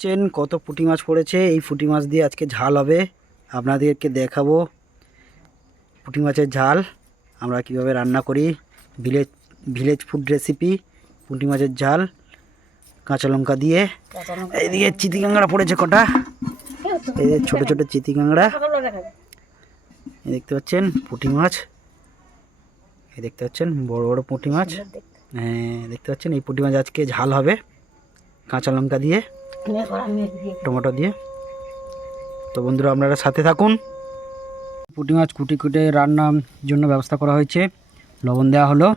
Chain কত পুঁটি মাছ পড়েছে। এই পুঁটি মাছ দিয়ে আজকে ঝাল হবে। আপনাদেরকে দেখাবো পুঁটি মাছের ঝাল। আমরা কীভাবে রান্না করি। ভিলেজ ভিলেজ ফুড রেসিপি পুঁটি মাছের ঝাল, কাঁচা লঙ্কা দিয়ে। এইদিকে চিতি কাঁকড়া পড়েছে কটা। এই যে ছোটো ছোটো চিতি কাঁকড়া এই দেখতে পাচ্ছেন পুঁটি মাছ। এই দেখতে পাচ্ছেন বড় বড় পুঁটি মাছ। হ্যাঁ দেখতে পাচ্ছেন এই পুঁটি মাছ আজকে ঝাল হবে। কাঁচা লঙ্কা দিয়ে। টমেটো দিয়ে। তো বন্ধুরা, আপনারা সাথে থাকুন। পুঁটি মাছ কুটি কুটে রান্নার জন্য ব্যবস্থা করা হয়েছে। লবণ দেওয়া হলো।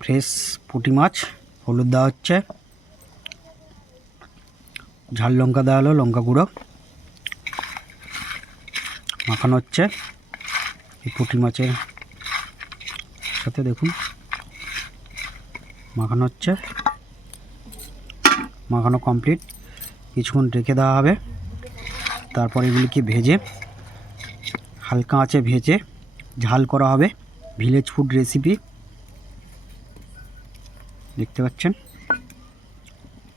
ফ্রেশ পুঁটি মাছ, হলুদ দেওয়া হচ্ছে। ঝাল লঙ্কা দেওয়া হলো, লঙ্কা গুঁড়ো। মাখানো হচ্ছে। এই পুঁটি মাছের সাথে দেখুন। মাখানো হচ্ছে। মাখানো কমপ্লিট কিছুক্ষণ রেখে দেওয়া হবে। তারপর এগুলিকে ভেজে, হালকা আঁচে ভেজে ঝাল করা হবে। ভিলেজ ফুড রেসিপি দেখতে পাচ্ছেন?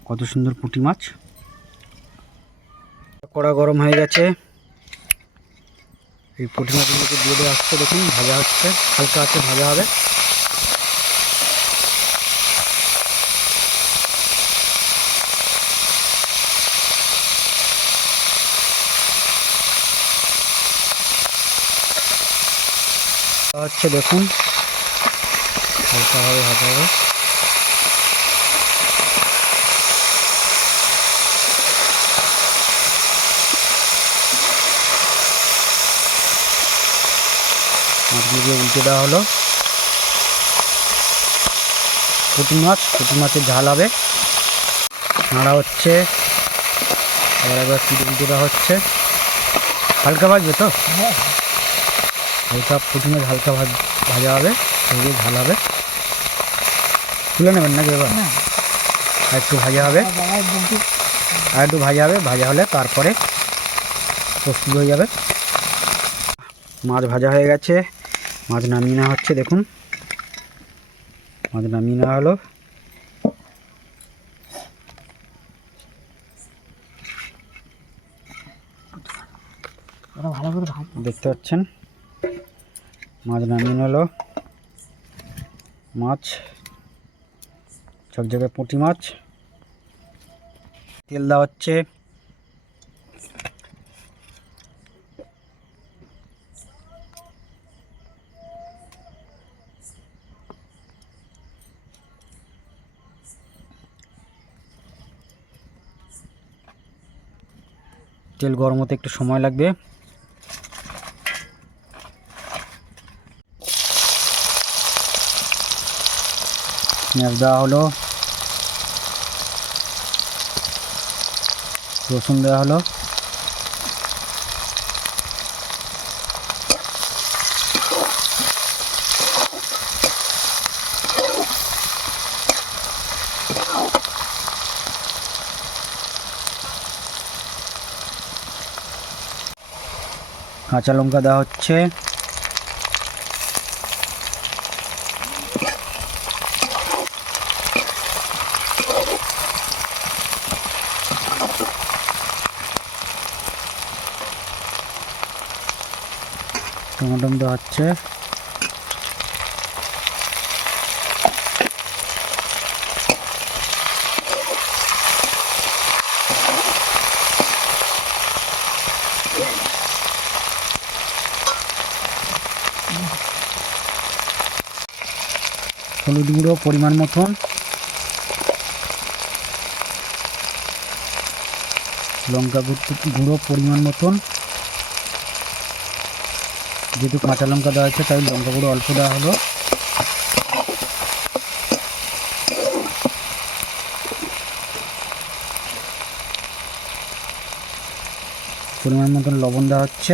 কত সুন্দর পুঁটি মাছ। কড়া গরম হয়ে গেছে। এই পুঁটি মাছগুলোকে দিয়ে দেওয়া হচ্ছে, দেখুন, ভাজা হচ্ছে। হালকা আছে ভাজা হবে। হচ্ছে দেখুন হালকাভাবে ভাজা হবে। মাছগুলোকে উল্টে দেওয়া হলো। পুঁটি মাছ, পুঁটি মাছের ঝাল হবে। নাড়া হচ্ছে। আবার একবার উল্টে দেওয়া হচ্ছে। হালকা ভাজবে তো? হালকা মাছ হালকা ভাজ ভাজা হবে ভেজে ঝাল হবে। তুলে নেবেন নাকি এবার? আর একটু ভাজা হবে। আর একটু ভাজা হবে ভাজা হলে তারপরে প্রস্তুত হয়ে যাবে। মাছ ভাজা হয়ে গেছে। মাছ নামিয়ে নেওয়া হচ্ছে দেখুন। মাছ নামিয়ে নেওয়া হলো। ভালো করে ভাজ দেখতে পাচ্ছেন? মাছ নামিয়ে নিলো। মাছ, সব জায়গায় পুঁটি মাছ। তেল দেওয়া হচ্ছে। তেল গরম হতে একটু সময় লাগবে। পেঁয়াজ দেওয়া হলো। রসুন দেওয়া হলো। কাঁচা লঙ্কা দেওয়া হচ্ছে। হচ্ছে হলুদ গুঁড়ো পরিমাণ মতন। লঙ্কা গুঁড়ো পরিমাণ মতন। যেহেতু কাঁচা লঙ্কা দেওয়া আছে, তাই লঙ্কা গুঁড়ো অল্প দেওয়া হলো। পরিমাণ মতন লবণ দেওয়া হচ্ছে।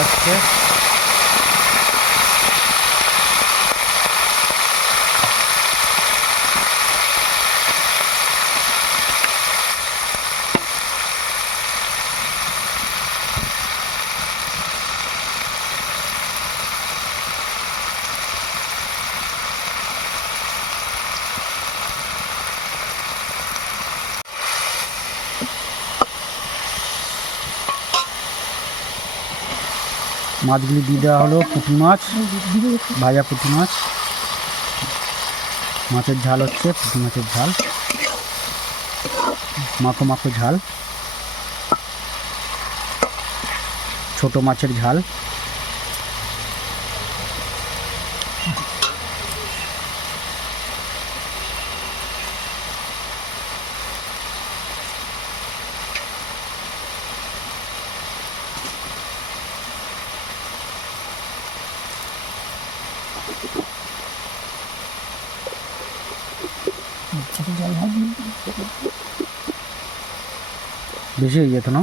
আসছে মাছগুলি দিয়ে দেওয়া হলো, পুঁটি মাছ, ভাজা পুঁটি মাছ। মাছের ঝাল হচ্ছে পুঁটি মাছের ঝাল। মাখো মাখো ঝাল। ছোট মাছের ঝাল। বেশি হয়ে যেত না?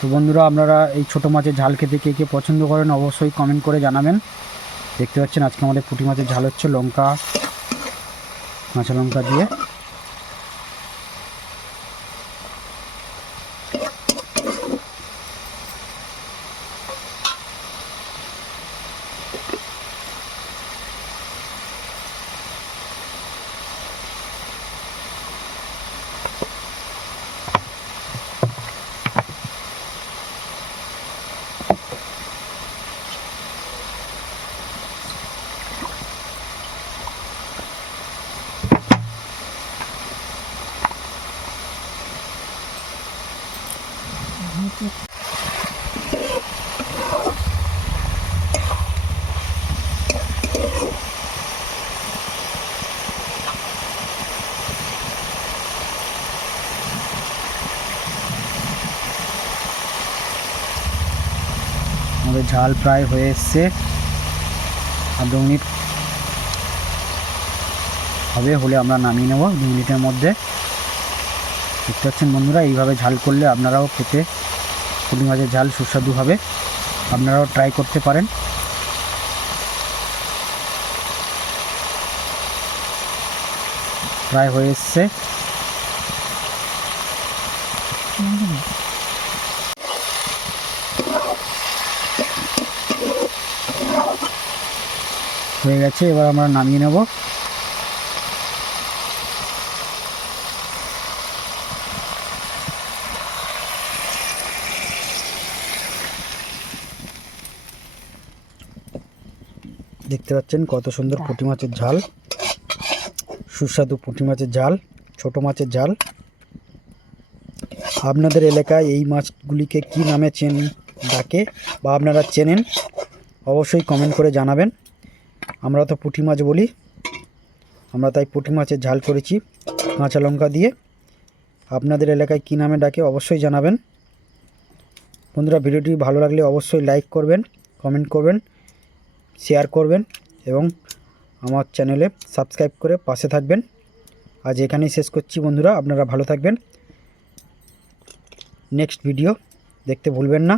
তো বন্ধুরা, আপনারা এই ছোটো মাছের ঝাল খেতে কে কে পছন্দ করেন অবশ্যই কমেন্ট করে জানাবেন। দেখতে পাচ্ছেন আজকে আমাদের পুঁটি মাছের ঝাল হচ্ছে লঙ্কা, কাঁচা লঙ্কা দিয়ে। আমাদের ঝাল প্রায় হয়ে এসছে। আর দু মিনিট হবে, হলে আমরা নামিয়ে নেব দু মিনিটের মধ্যে। দেখতে পাচ্ছেন বন্ধুরা, এইভাবে ঝাল করলে আপনারাও খেতে পুঁটি মাছের ঝাল সুস্বাদু হবে। আপনারাও ট্রাই করতে পারেন। প্রায় হয়ে এসছে। হয়ে গেছে এবার আমরা নামিয়ে নেব। দেখতে পাচ্ছেন কত সুন্দর পুঁটি মাছের ঝাল। সুস্বাদু পুঁটি মাছের ঝাল ছোট মাছের ঝাল। আপনাদের এলাকায় এই মাছগুলিকে কি নামে চেন ডাকে বা আপনারা চেনেন অবশ্যই কমেন্ট করে জানাবেন। আমরা তো পুঁটি মাছ বলি। আমরা তাই পুঁটি মাছের ঝাল করেছি, কাঁচা লঙ্কা দিয়ে। আপনাদের এলাকায় কী নামে ডাকে অবশ্যই জানাবেন। বন্ধুরা, ভিডিওটি ভালো লাগলে অবশ্যই লাইক করবেন, কমেন্ট করবেন, শেয়ার করবেন এবং আমার চ্যানেলে সাবস্ক্রাইব করে পাশে থাকবেন। আজ এখানেই শেষ করছি বন্ধুরা, আপনারা ভালো থাকবেন। নেক্সট ভিডিও দেখতে ভুলবেন না।